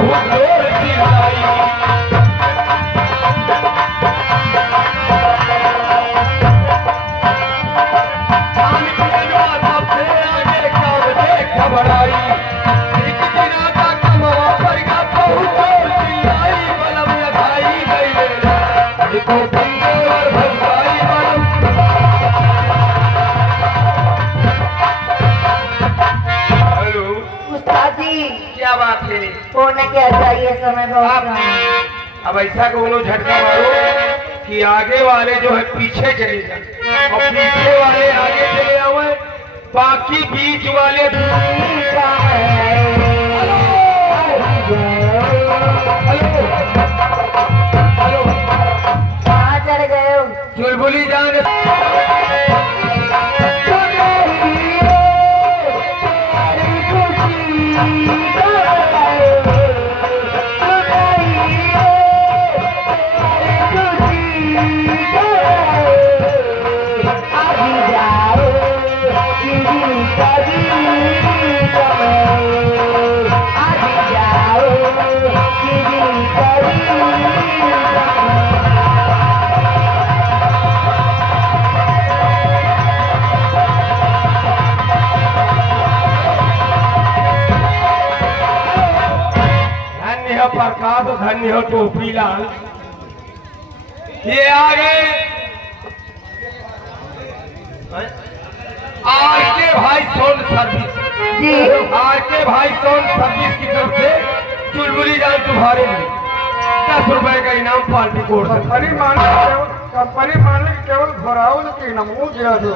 बहुत जोर चिल्लाई। आन पियनवा सबसे आगे कब देख घबराई। एक दिना का कमवा पर का बहुत जोर चिल्लाई। बलम यथाई गई मेरा देखो बंदे और भलवाई बलम। हेलो उस्ताद जी, क्या बात है? होना क्या चाहिए, समय बहुत कम है। अब ऐसा बोलो झटका मारो कि आगे वाले जो है पीछे चले जाए और पीछे वाले आगे चले आवे, बाकी बीच वाले हेलो कहाँ चले गए हो? चुलबुली जान प्रकाश, धन्य हो टोपी लाल। ये आगे आर के भाई सोन सर्विस जी। आर के भाई सोन सर्विस की तरफ से चुलबुली जान तुम्हारे लिए 10 रुपए का इनाम पार्टी कोड से। कंपनी मालिक केवल भराऊ की नमू दिया दो।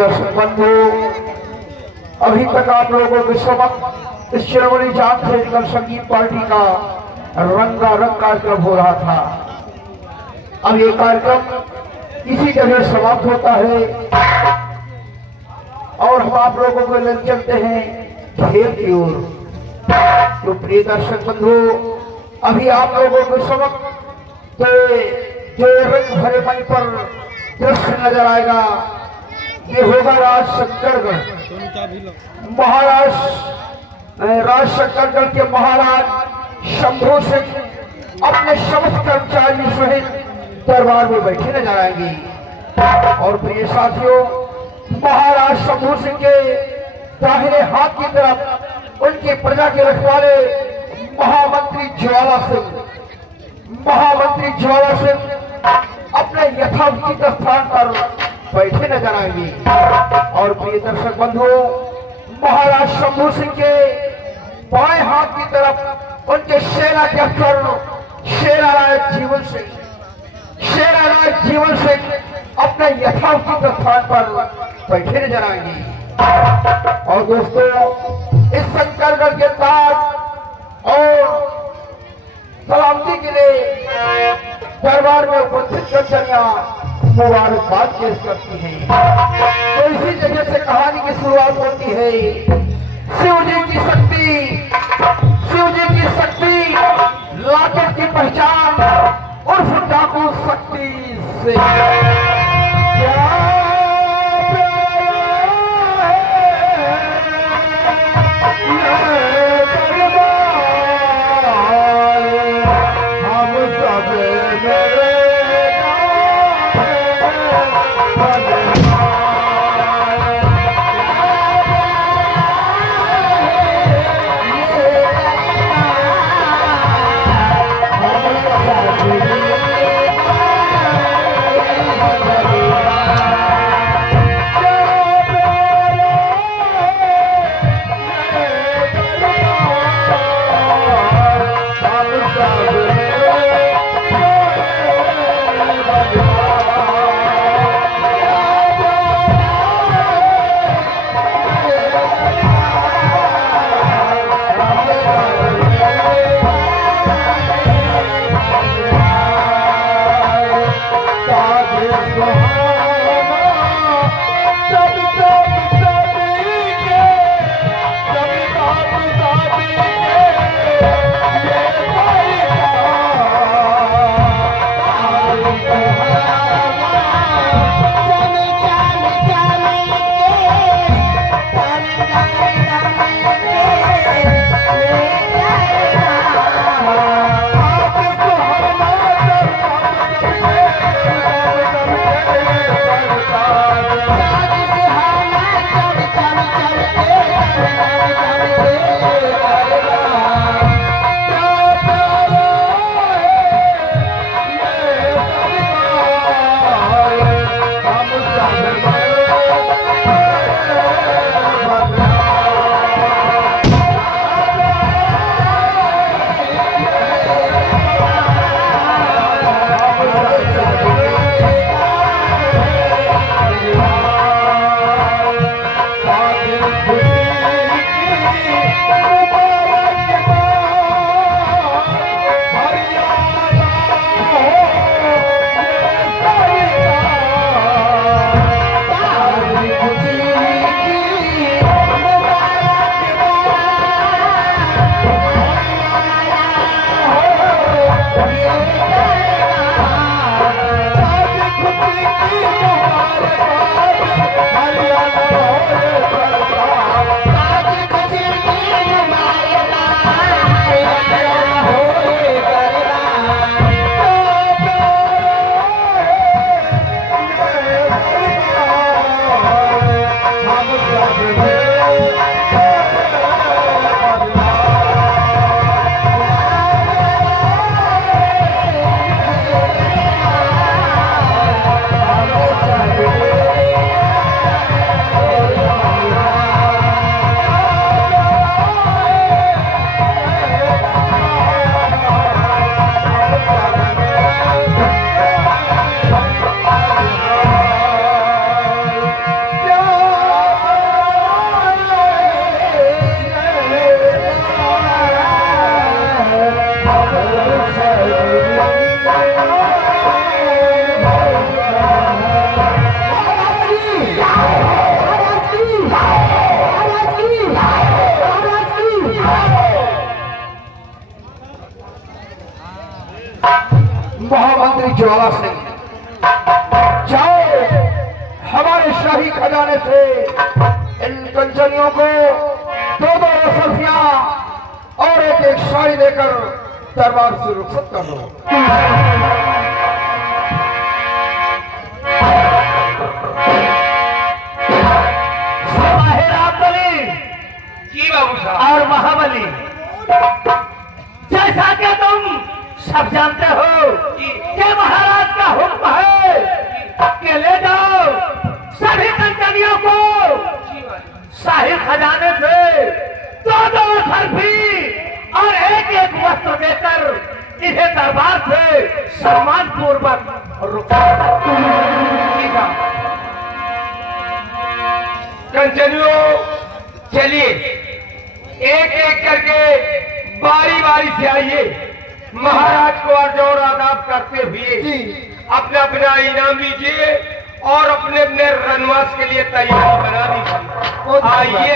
दर्शक बंधु, अभी तक आप लोगों के समक्ष इस शिरोमणि जाट थेरेटिकल संगीत पार्टी का रंगारंग कार्यक्रम हो रहा था। अब ये कार्यक्रम इसी जगह समाप्त होता है और हम आप लोगों को ले चलते हैं खेल की ओर। तो प्रिय दर्शक बंधु, अभी आप लोगों के समक्ष जो रंग भरे मंच पर दृश्य नजर आएगा, ये होगा राज शंकरगढ़ राजशंकरगढ़ के महाराज शंभू सिंह अपने समस्त कर्मचारियों सहित दरबार में बैठे नजर आएंगे। और प्रिय साथियों, महाराज शंभू सिंह के दाहिने हाथ की तरफ उनकी प्रजा के रखवाले महामंत्री ज्वाला सिंह अपने यथाउचित स्थान पर बैठे नजर आएंगे। और प्रिय दर्शक बंधुओं, महाराज शंभू सिंह के बाएं हाथ की तरफ उनके सेना के अफसर शेराराय जीवन सिंह अपने यथाउचित स्थान पर बैठे नजर आएंगे। और दोस्तों, इस शंकरगढ़ के ताज और सलामती के लिए दरबार में उपस्थित कर्मचारियां मुबारकबाद पेश करती हैं। तो इसी जगह से कहानी की शुरुआत होती है। शिव जी की शक्ति लाकेट की पहचान उर्फ डाकू शक्ति से। ज्वाला सिंह, जाओ हमारे शाही खजाने से इन कंचनियों को दो दो सल्फियां और एक एक साड़ी देकर दरबार से रुखसत कर दो। जी बाबू साहब। और महाबली, जैसा कि तुम सब जानते हो कि महाराज का हुक्म है कि ले जाओ सभी कंचनियों को शाही खजाने से दो दो सर्फी और एक एक वस्त्र देकर इन्हें दरबार से सम्मान पूर्वक रुखसत कंचनियों, चलिए एक एक करके बारी बारी से आइए, महाराज को अर्ज और आदाब करते हुए अपना अपना इनाम लीजिए और अपने अपने रनवास के लिए तैयारी बना दीजिए। आइए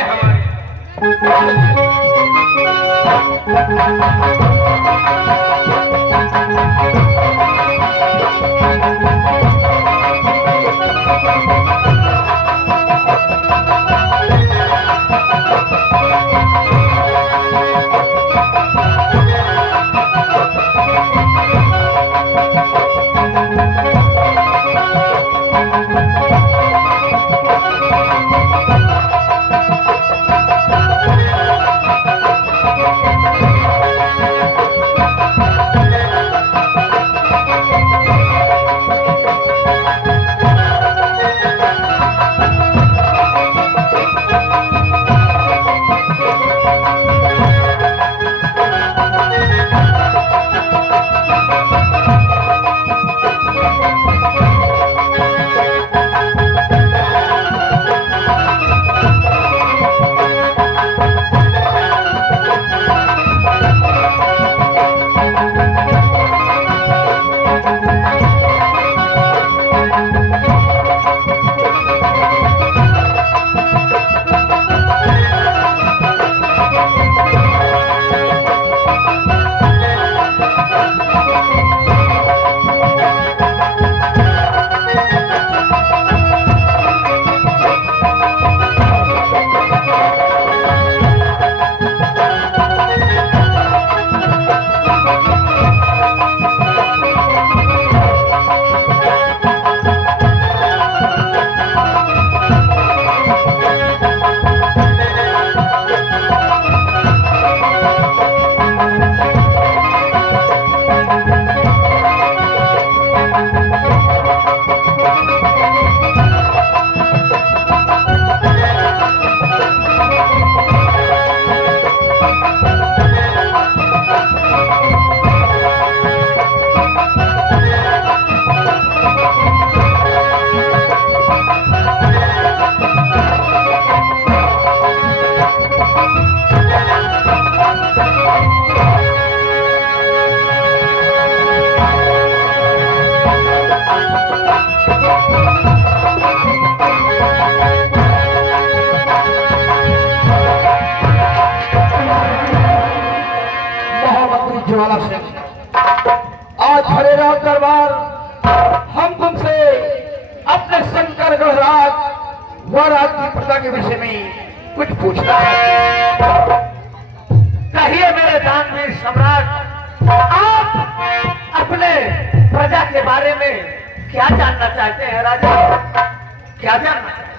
हमारे ज्वाला सिंह, आज हरे राम दरबार हम तुमसे अपने शंकरगढ़ राज व राज की प्रजा के विषय में कुछ पूछना है। कहिए मेरे दानवीर सम्राट, आप अपने प्रजा के बारे में क्या जानना चाहते हैं राजा? क्या जानना चाहते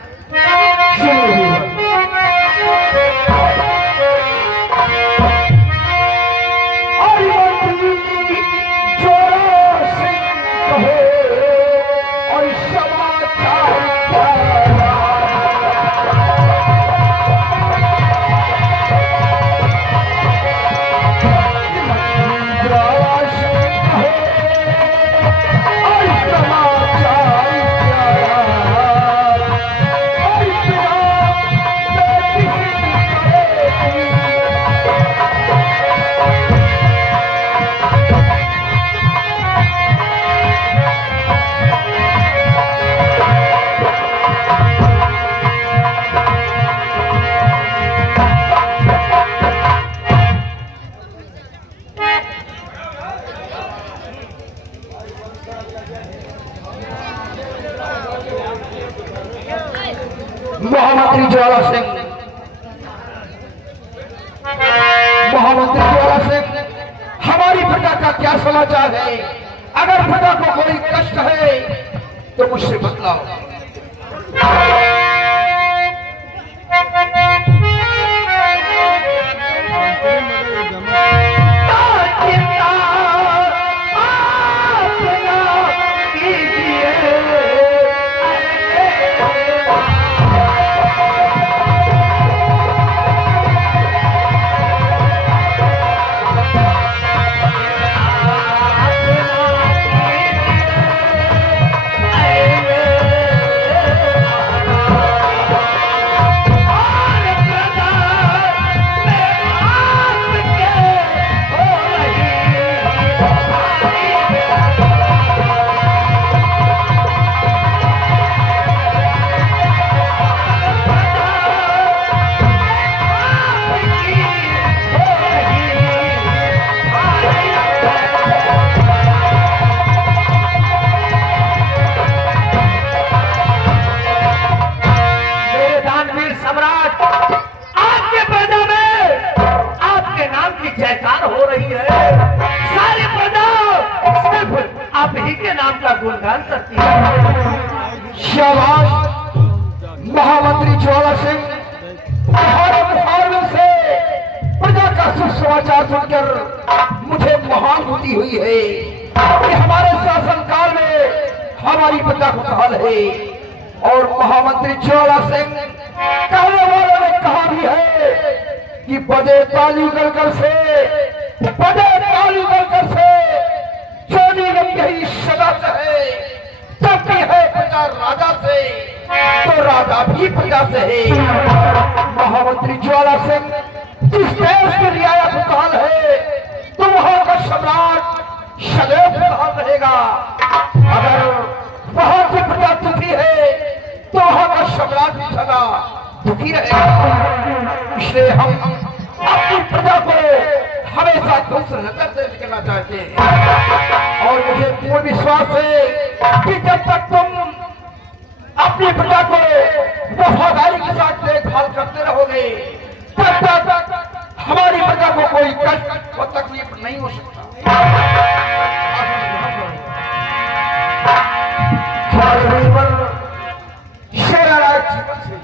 और समाचार का क्या समाचार है? अगर प्रजा को कोई कष्ट है तो मुझसे बतलाओ। जयकार हो रही है। सारी प्रजा सिर्फ आप ही के नाम का गुणगान करती है। शाबाश महामंत्री ज्वाला सिंह, तुम्हारे मुहावरे से प्रजा का सुसमाचार सुनकर मुझे महानुभूति हुई है कि हमारे शासनकाल में हमारी प्रजा को काल है। और महामंत्री ज्वाला सिंह, कहने वालों ने कहा भी है कि बड़े ताली गलकर से, बड़े ताली गलकर से जो निगम यही सदा कहे, तब भी है प्रजा राजा से तो राजा भी प्रजा से है। महामंत्री ज्वाला सिंह, जिस देश की रियाया खुशहाल है तो वहां का सम्राट सदैव खुशहाल रहेगा। अगर वहां की प्रजा दुखी है तो वहां का सम्राट भी सदा दुखी रहेगा। इसलिए हम अपनी प्रजा को हमेशा खुश नजर से देखना चाहते हैं। और मुझे पूर्ण विश्वास है कि जब तक तुम अपनी प्रजा को वफादारी के साथ देखभाल करते रहोगे, तब तक हमारी प्रजा को कोई कष्ट और तकलीफ नहीं हो सकता। हमारे वीरवर शेराराज जीवन से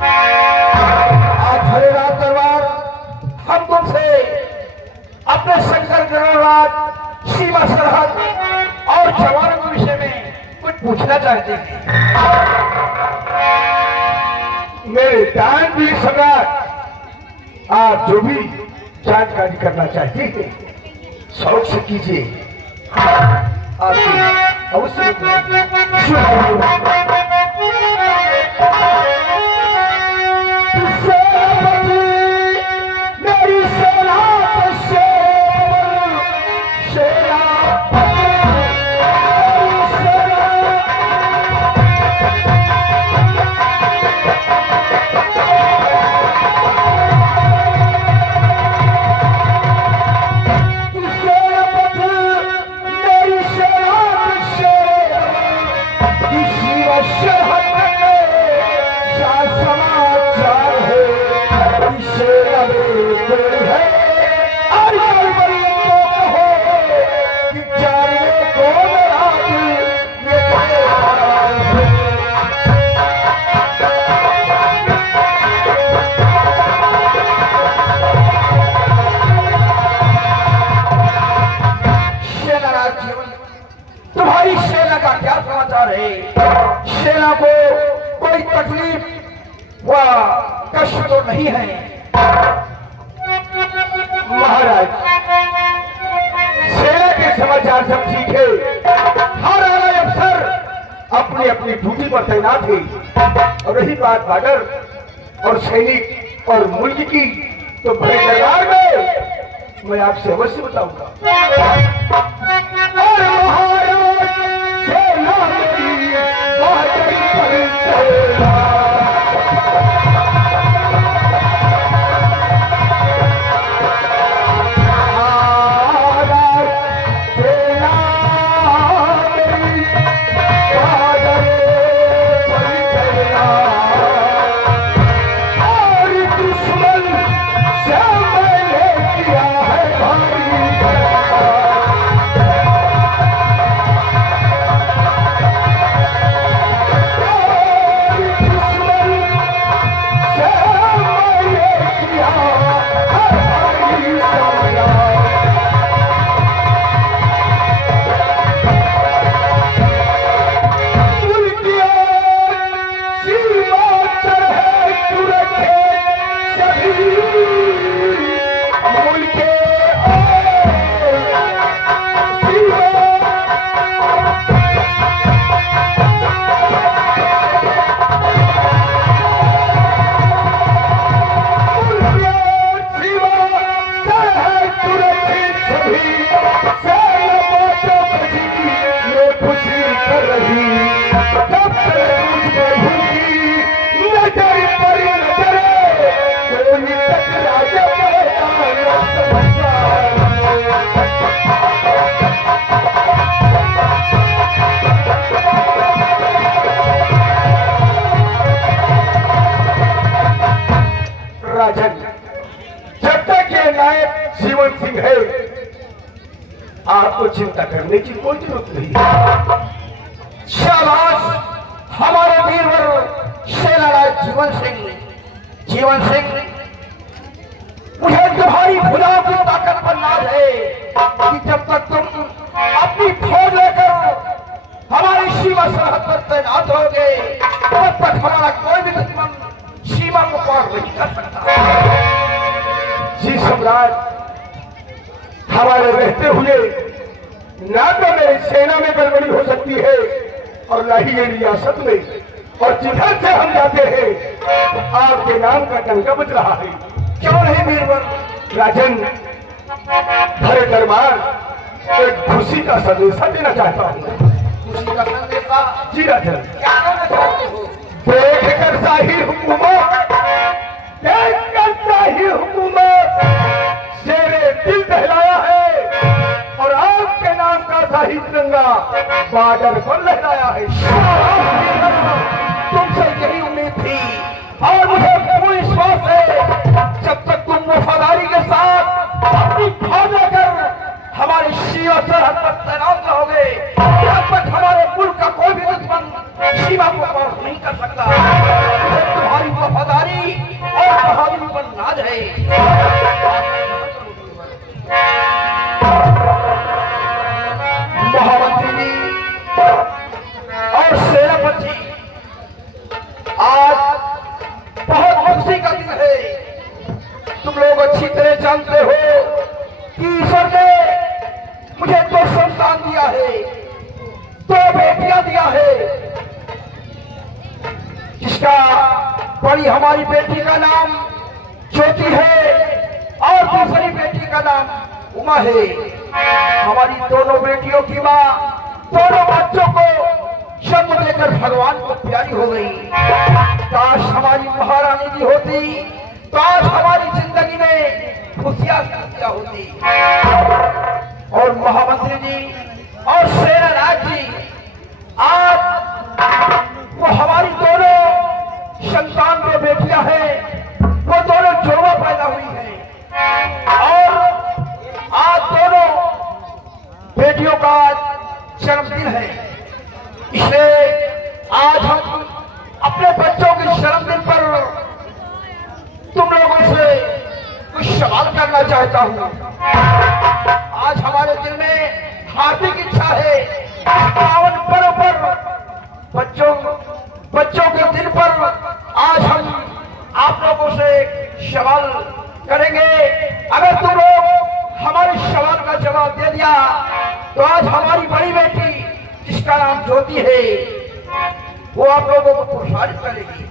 आज हरे रात दरबार हम तुमसे अपने शंकर गणराज, सीमा सरहद और जवानों के विषय में कुछ पूछना चाहते हैं। मेरे दानवीर सम्राट, आप जो भी जानकारी करना चाहते हैं शौक से कीजिए। आपकी अवश्य मेरी सेना तुम्हारी सेना का क्या समाचार है? सेना को कोई तकलीफ व कष्ट तो नहीं है? महाराज, सेना के समाचार सब ठीक है। हर आला अफसर अपनी अपनी ड्यूटी पर तैनात है। और रही बात बॉर्डर और सैनिक और मुल्क की, तो बड़े दरबार में मैं आपसे अवश्य बताऊंगा। आपको चिंता करने की कोई जरूरत नहीं है। शाबाश हमारे वीरवर सेनानायक जीवन सिंह, मुझे तुम्हारी भुजाओं की ताकत पर नाज है कि जब तक तुम अपनी फौज लेकर हमारी सीमा सरहद पर तैनात होगे तब तक हमारा कोई भी दुश्मन सीमा को पार नहीं कर सकता। जी सम्राट, हमारे रहते हुए ना तो मेरी सेना में गड़बड़ी हो सकती है और ना ही ये रियासत में, और जिधर से हम जाते हैं तो आपके नाम का डंका बज रहा है। क्यों नहीं वीरवर? राजन, हरे दरबार एक खुशी का संदेशा देना चाहता हूँ। खुशी का संदेशा? जी राजन, क्या कहना चाहते हो? देखकर शाही हुकूमत, देखकर शाही हुकूमत शेरे दिल दहलाया है और आपके नाम का शाही तिरंगा बादल पर लहराया है। तुमसे यही उम्मीद थी और मुझे पूरी विश्वास है जब तक तुम वफादारी के साथ अपनी फौज लेकर हमारी सीमा सरहद पर तैनात रहोगे तब तक हमारे मुल्क का कोई भी दुश्मन सीमा को पार नहीं कर सकता। मुझे तुम्हारी वफादारी और बहादुरी पर नाज है। महामंत्री जी और सेनापति जी, आज बहुत खुशी का दिन है। तुम लोग अच्छी तरह जानते हो कि ईश्वर ने मुझे 2 संतान दिया है, 2 बेटियां दिया है, जिसका बड़ी हमारी बेटी का नाम ज्योति है और दूसरी बेटी का नाम उमा है। हमारी दोनों बेटियों की माँ दोनों बच्चों को जन्म देकर भगवान को प्यारी हो गई। काश हमारी महारानी जी होती, काश हमारी जिंदगी में खुशियां होती। और महामंत्री जी और सेनानायक जी, आज वो हमारी दोनों संतान जो बेटियां हैं वो दोनों जुड़वा पैदा हुई हैं और आज दोनों बेटियों का जन्मदिन है। इसलिए आज हम अपने बच्चों के जन्मदिन पर तुम लोगों से कुछ सवाल करना चाहता हूँ। आज हमारे दिल में हार्दिक इच्छा है पावन पर्व पर बच्चों के दिन पर आज हम आप लोगों से सवाल करेंगे। अगर तुम लोग हमारे सवाल का जवाब दे दिया तो आज हमारी बड़ी बेटी जिसका नाम ज्योति है वो आप लोगों को प्रोत्साहित करेगी।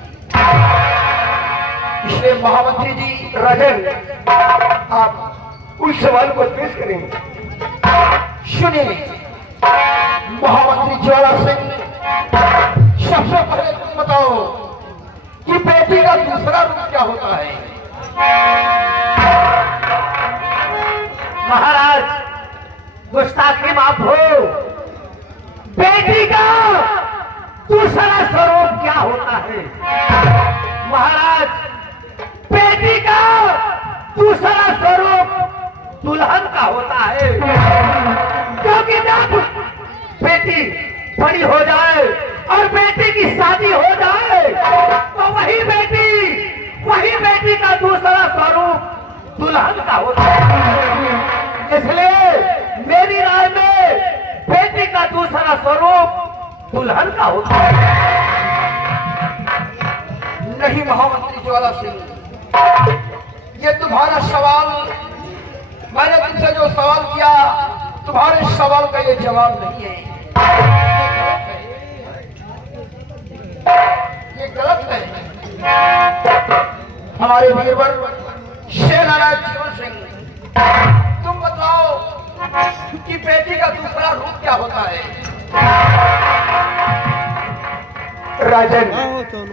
इसलिए महामंत्री जी, राजन, आप उस सवाल को पेश करेंगे। सुनिए महामंत्री ज्वाला सिंह, सबसे पहले तुम बताओ कि बेटी का दूसरा रूप क्या होता है? महाराज, गुस्ताखी माफ हो। बेटी का दूसरा स्वरूप क्या होता है? महाराज, बेटी का दूसरा स्वरूप दुल्हन का होता है। क्योंकि जब बेटी बड़ी हो जाए और बेटी की शादी हो जाए तो वही बेटी का दूसरा स्वरूप दुल्हन का होता है। इसलिए मेरी राय में बेटी का दूसरा स्वरूप दुल्हन का होता है। नहीं महामंत्री ज्वाला सिंह, ये तुम्हारा सवाल, मैंने तुमसे जो सवाल किया तुम्हारे सवाल का ये जवाब नहीं है। ये गलत है। हमारे वीरवर सेनानायक जीवन सिंह, तुम बताओ कि बेटी का दूसरा रूप क्या होता है? राजन,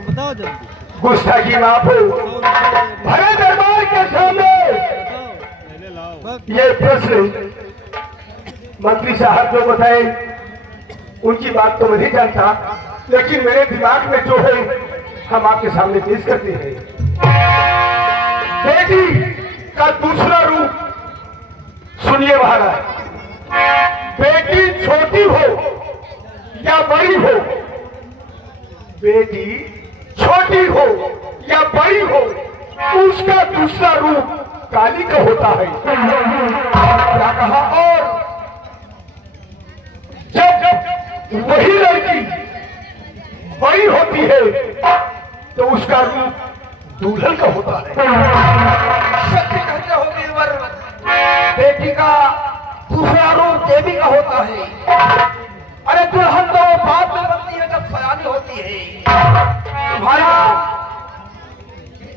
बताओ जल्दी। गुस्ताखी माफ हो। भरे दरबार के सामने ये प्रश्न मंत्री साहब जो बताए उनकी बात तो मैं नहीं जानता, लेकिन मेरे दिमाग में जो है हम आपके सामने पेश करते हैं। बेटी का दूसरा रूप सुनिए महाराज। बेटी छोटी हो या बड़ी हो, उसका दूसरा रूप काली का होता है। क्या कहा? और जब वही लड़की बड़ी होती है तो उसका रूप दुल्हन का होता है। सत्य कहते हो वीरवर, बेटी का दूसरा रूप देवी का होता है। अरे दुल्हन तो बाद में बनती है जब सयानी होती है। तुम्हारा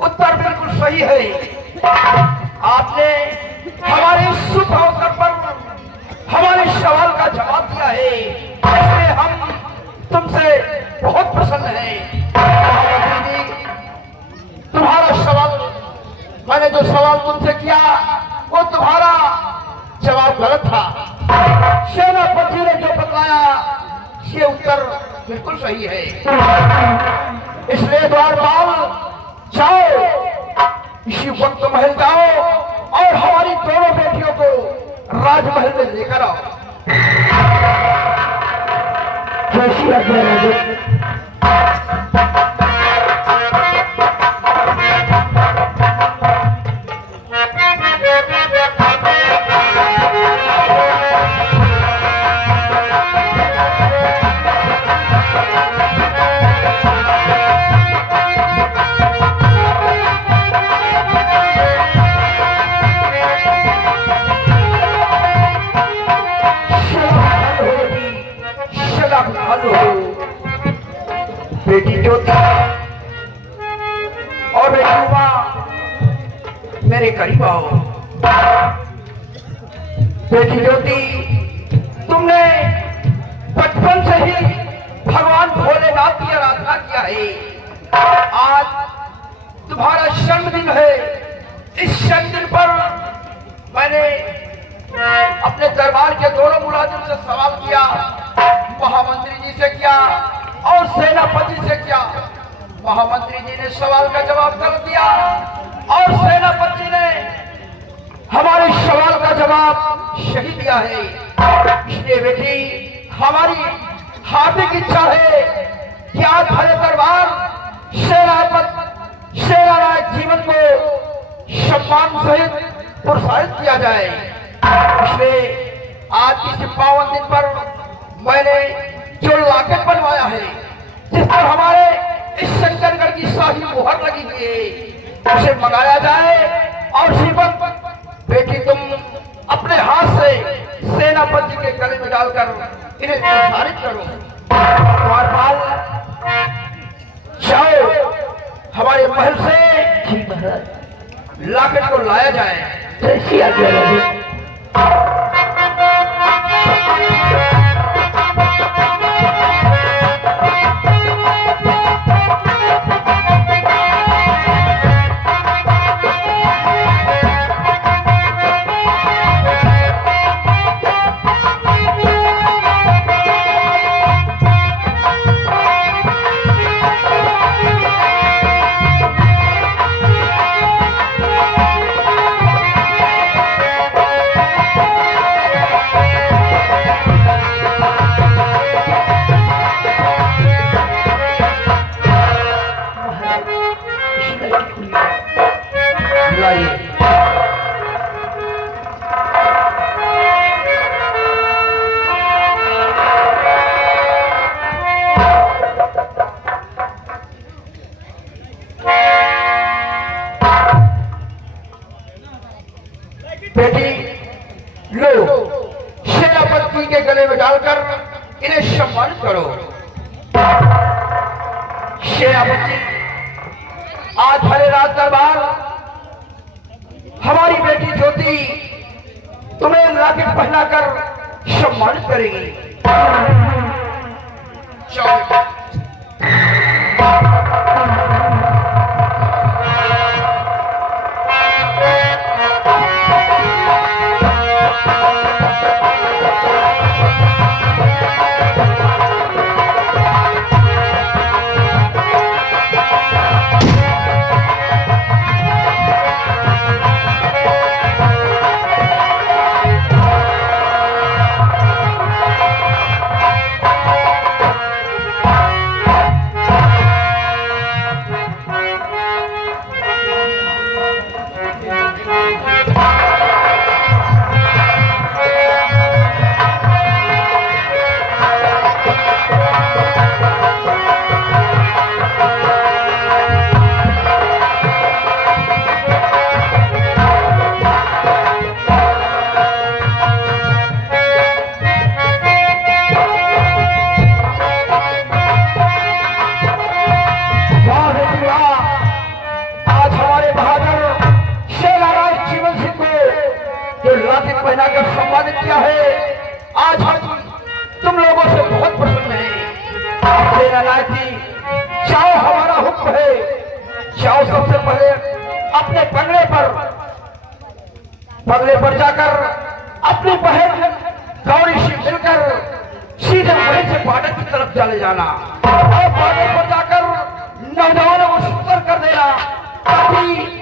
उत्तर बिल्कुल सही है। आपने हमारे इस शुभ अवसर पर हमारे सवाल का जवाब दिया है, इसलिए हम तुमसे बहुत प्रसन्न हैं। महामंत्री जी, तुम्हारा सवाल, मैंने जो सवाल तुमसे किया वो तुम्हारा जवाब गलत था। सेनापति ने जो बताया ये उत्तर बिल्कुल सही है। इसलिए द्वारपाल, जाओ, इसी वक्त महल जाओ और हमारी दोनों बेटियों को राजमहल में लेकर आओ। कैसी आज्ञा राजा? बेटी ज्योति और बेटी उमा, मेरे करीब आओ। बेटी ज्योति, तुमने बचपन से ही भगवान भोलेनाथ की आराधना किया है। आज तुम्हारा जन्मदिन है। इस जन्मदिन पर मैंने अपने दरबार के दोनों मुलाजिम से सवाल किया, महामंत्री जी से किया और सेनापति से किया। महामंत्री जी ने सवाल का जवाब कर दिया और सेनापति ने हमारे सवाल का जवाब सही दिया है। इसलिए बेटी, हमारी हार्दिक इच्छा है कि आज भरे दरबार सेनानायक जीवन को सम्मान सहित प्रोत्साहित किया जाए। इसलिए आज इस पावन दिन पर मैंने जो लॉकेट बनवाया है, जिस पर हमारे इस शंकरगढ़ की शाही मुहर लगी हुई है, उसे मंगाया जाए और श्रीमत बेटी तुम अपने हाथ से सेनापति के गले में डालकर इन्हें प्रसारित करो। द्वारपाल, जाओ, हमारे महल से लॉकेट को लाया जाए। कैसी आज्ञा राजा? बेटी, लो, सेनापति के गले में डालकर इन्हें सम्मानित करो। सेनापति, आज भले रात दरबार हमारी बेटी ज्योति तुम्हें लॉकेट पहनाकर सम्मानित करेगी। चलो। स्वागत किया है। आज हम तुम लोगों से बहुत प्रसन्न हैं। सेनानायक जी, जाओ, हमारा हुक्म है। जाओ, सबसे पहले अपने बंगले पर जाकर अपनी बहन गौरी से मिलकर सीधे वहीं से बाडर की तरफ चले जाना और बाडर पर जाकर नौजवानों को सूतर कर देना ताकि